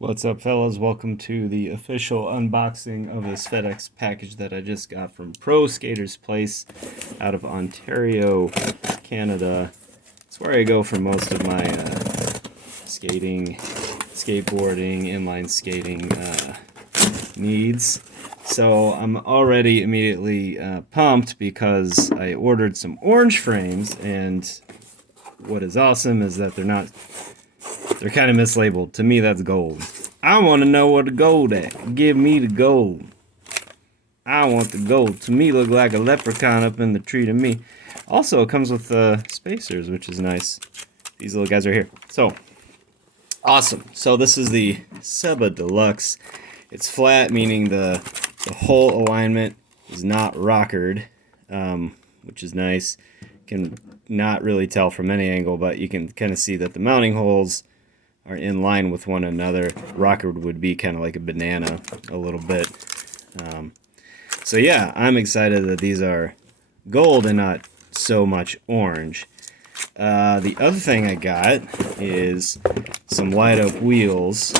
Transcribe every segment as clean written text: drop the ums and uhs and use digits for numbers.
What's up, fellas? Welcome to the official unboxing of this FedEx package that I just got from Pro Skaters Place out of Ontario, Canada. It's where I go for most of my skating, skateboarding, inline skating needs. So I'm already immediately pumped because I ordered some orange frames, and what is awesome is that they're kind of mislabeled. To me, that's gold. I want to know what the gold at. Give me the gold. I want the gold. To me, look like a leprechaun up in the tree to me. Also, it comes with spacers, which is nice. These little guys are here. So, awesome. So this is the Seba Deluxe. It's flat, meaning the whole alignment is not rockered, which is nice. Can not really tell from any angle, but you can kind of see that the mounting holes are in line with one another. Rockered would be kind of like a banana a little bit. So yeah, I'm excited that these are gold and not so much orange. The other thing I got is some light up wheels,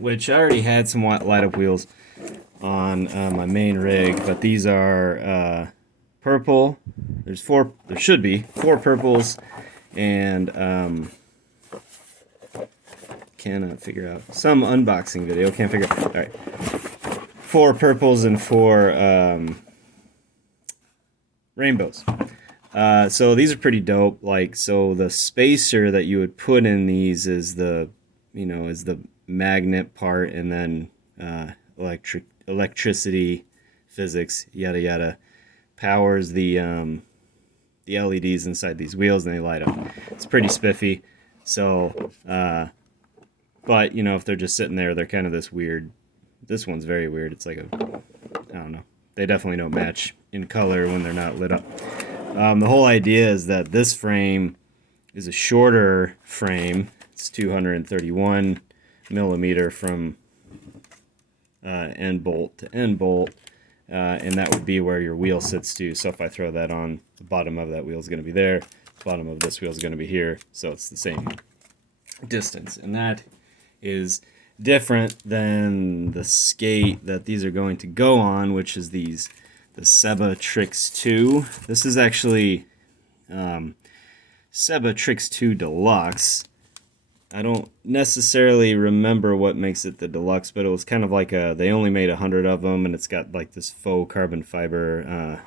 which I already had some light up wheels on my main rig, but these are purple. There should be four purples, and cannot figure out some unboxing video. Can't figure out. All right, four purples and four rainbows. So these are pretty dope. Like, so the spacer that you would put in these is the magnet part, and then electricity, physics, yada yada, powers the LEDs inside these wheels, and they light up. It's pretty spiffy. So, but if they're just sitting there, they're kind of this weird. This one's very weird. It's like I don't know. They definitely don't match in color when they're not lit up. The whole idea is that this frame is a shorter frame. It's 231 millimeter from end bolt to end bolt, and that would be where your wheel sits to. So if I throw that on, the bottom of that wheel is going to be there. The bottom of this wheel is going to be here. So it's the same distance, and that is different than the skate that these are going to go on, which is the Seba Trix 2. This is actually Seba Trix 2 Deluxe. I don't necessarily remember what makes it the deluxe, but it was kind of like they only made 100 of them, and it's got like this faux carbon fiber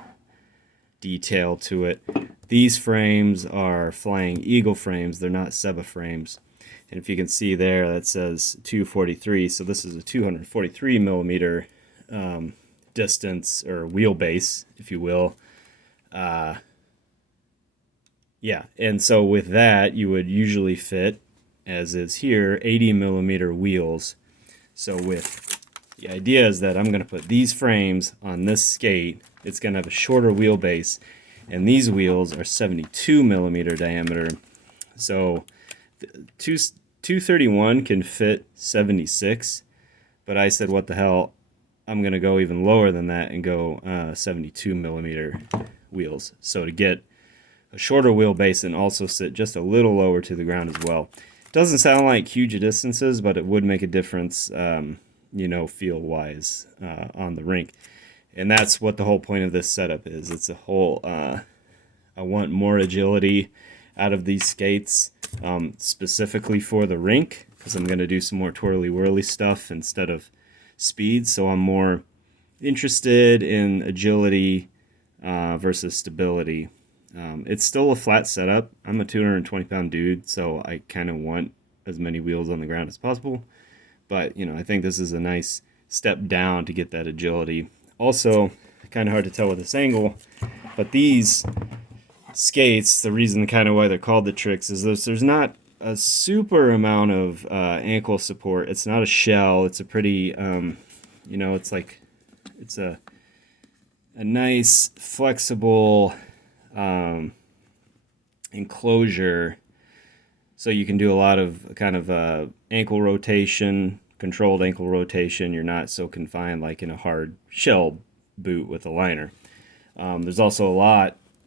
detail to it. These frames are Flying Eagle frames. They're not Seba frames. And if you can see there, that says 243. So this is a 243 millimeter distance, or wheelbase, if you will. Yeah, and so with that, you would usually fit, as is here, 80 millimeter wheels. So the idea is that I'm going to put these frames on this skate. It's going to have a shorter wheelbase, and these wheels are 72 millimeter diameter. So 231 can fit 76, but I said, what the hell, I'm going to go even lower than that and go 72 millimeter wheels. So to get a shorter wheelbase and also sit just a little lower to the ground as well. Doesn't sound like huge distances, but it would make a difference, feel-wise on the rink. And that's what the whole point of this setup is. It's a whole, I want more agility out of these skates, specifically for the rink, because I'm going to do some more twirly-whirly stuff instead of speed. So I'm more interested in agility versus stability. It's still a flat setup. I'm a 220-pound dude, so I kind of want as many wheels on the ground as possible. But, I think this is a nice step down to get that agility. Also, kind of hard to tell with this angle, but these skates, the reason kind of why they're called the Trix is there's not a super amount of ankle support. It's not a shell. It's a pretty, it's a nice, flexible enclosure, so you can do a lot of kind of ankle rotation, controlled ankle rotation. You're not so confined like in a hard shell boot with a liner. There's also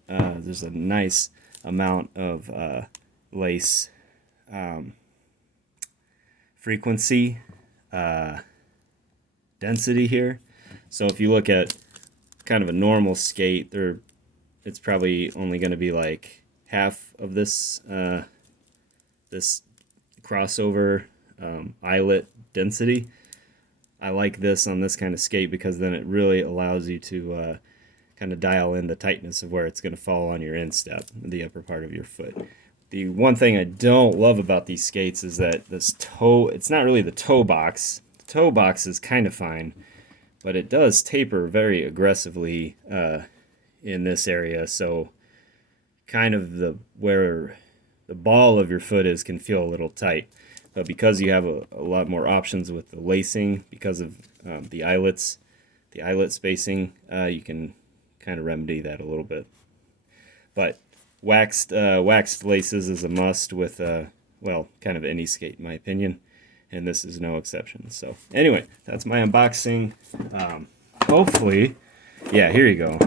there's a nice amount of lace frequency density here. So if you look at kind of a normal skate, it's probably only going to be like half of this this crossover eyelet density. I like this on this kind of skate because then it really allows you to kind of dial in the tightness of where it's going to fall on your instep, the upper part of your foot. The one thing I don't love about these skates is that this toe, it's not really the toe box. The toe box is kind of fine, but it does taper very aggressively in this area, so kind of where the ball of your foot is can feel a little tight. But because you have a lot more options with the lacing, because of the eyelets, the eyelet spacing, you can kind of remedy that a little bit. But waxed laces is a must with well, kind of any skate in my opinion, and this is no exception. So anyway, that's my unboxing. Hopefully, yeah, here you go.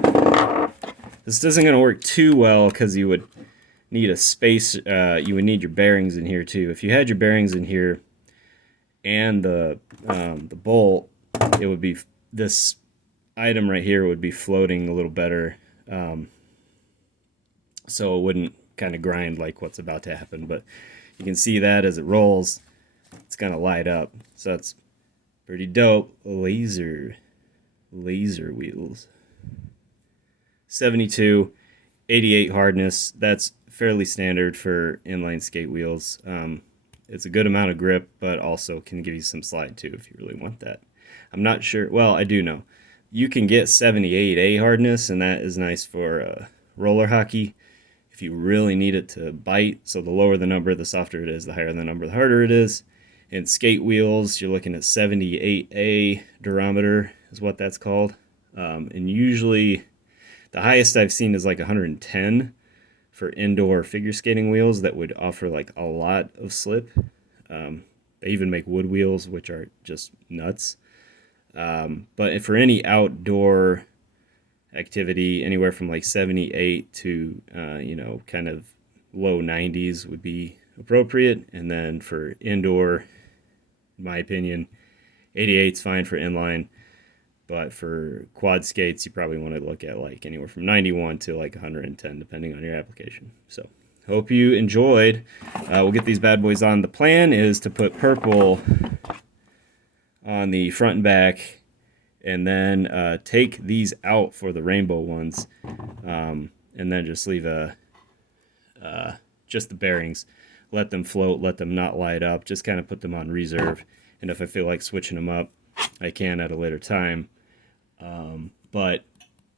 This isn't going to work too well because you would need a space. You would need your bearings in here too. If you had your bearings in here and the bolt, it would be, this item right here would be floating a little better, so it wouldn't kind of grind like what's about to happen. But you can see that as it rolls, it's gonna light up. So that's pretty dope. Laser wheels. 72, 88 hardness. That's fairly standard for inline skate wheels. It's a good amount of grip, but also can give you some slide too if you really want that. I'm not sure. Well, I do know. You can get 78A hardness, and that is nice for roller hockey if you really need it to bite. So the lower the number, the softer it is. The higher the number, the harder it is. In skate wheels, you're looking at 78A durometer is what that's called. And usually the highest I've seen is like 110 for indoor figure skating wheels that would offer like a lot of slip. They even make wood wheels, which are just nuts. But for any outdoor activity, anywhere from like 78 to, kind of low 90s would be appropriate. And then for indoor, in my opinion, 88 is fine for inline. But for quad skates, you probably want to look at like anywhere from 91 to like 110, depending on your application. So hope you enjoyed. We'll get these bad boys on. The plan is to put purple on the front and back, and then take these out for the rainbow ones, and then just leave just the bearings. Let them float, let them not light up, just kind of put them on reserve. And if I feel like switching them up, I can at a later time. But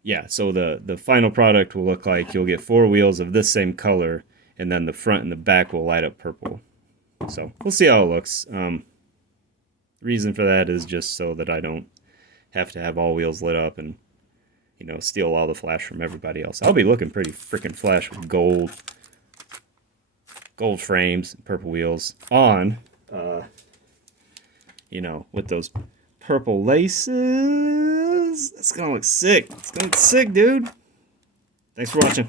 yeah, so the final product will look like you'll get 4 wheels of this same color, and then the front and the back will light up purple. So we'll see how it looks. Reason for that is just so that I don't have to have all wheels lit up and, steal all the flash from everybody else. I'll be looking pretty freaking flash with gold frames and purple wheels on, with those purple laces. It's gonna look sick. It's gonna look sick, dude. Thanks for watching.